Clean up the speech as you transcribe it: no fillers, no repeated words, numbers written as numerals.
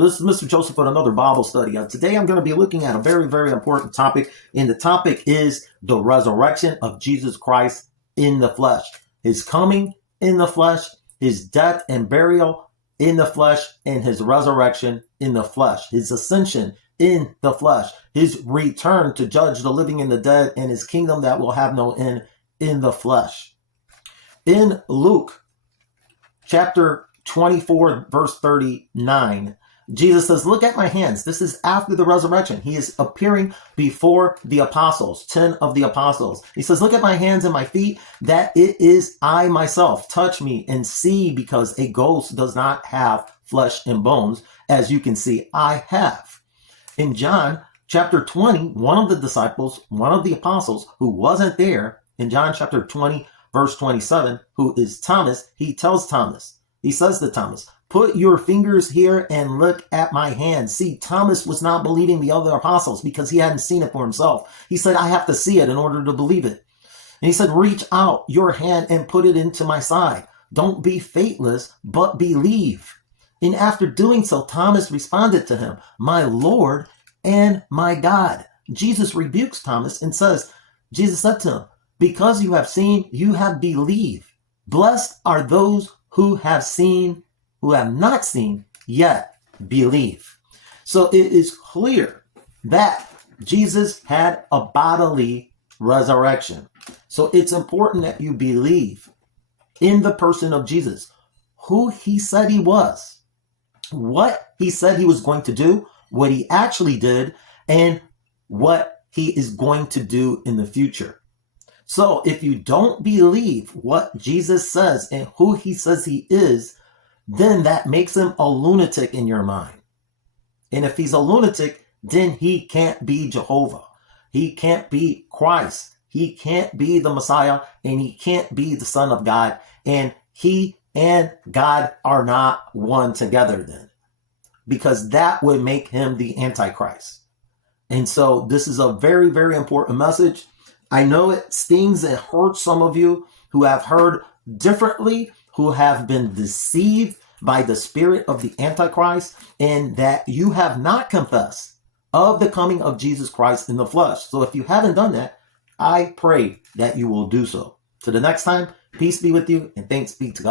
This is Mr. Joseph with another Bible study. Today I'm going to be looking at a very, very important topic, and the topic is the resurrection of Jesus Christ in the flesh. His coming in the flesh, his death and burial in the flesh, and his resurrection in the flesh, his ascension in the flesh, his return to judge the living and the dead, and his kingdom that will have no end in the flesh. In Luke chapter 24, verse 39, Jesus says, look at my hands. This is after the resurrection. He is appearing before the apostles, 10 of the apostles. He says, look at my hands and my feet, that it is I myself. Touch me and see, because a ghost does not have flesh and bones, as you can see I have. In John chapter 20, one of the disciples, one of the apostles who wasn't there, in John chapter 20, verse 27, who is Thomas, he tells Thomas, he says to Thomas, put your fingers here and look at my hands. See, Thomas was not believing the other apostles because he hadn't seen it for himself. He said, I have to see it in order to believe it. And he said, reach out your hand and put it into my side. Don't be faithless, but believe. And after doing so, Thomas responded to him, my Lord and my God. Jesus rebukes Thomas and says, Jesus said to him, because you have seen, you have believed. Blessed are those who have seen, who have not seen, yet believe. So it is clear that Jesus had a bodily resurrection. So it's important that you believe in the person of Jesus, who he said he was, what he said he was going to do, what he actually did, and what he is going to do in the future. So if you don't believe what Jesus says and who he says he is, then that makes him a lunatic in your mind. And if he's a lunatic, then he can't be Jehovah. He can't be Christ. He can't be the Messiah, and he can't be the Son of God. And he and God are not one together then, because that would make him the Antichrist. And so this is a very, very important message. I know it stings and hurts some of you who have heard differently, who have been deceived by the spirit of the Antichrist, and that you have not confessed of the coming of Jesus Christ in the flesh. So if you haven't done that, I pray that you will do so. Till the next time, peace be with you, and thanks be to God.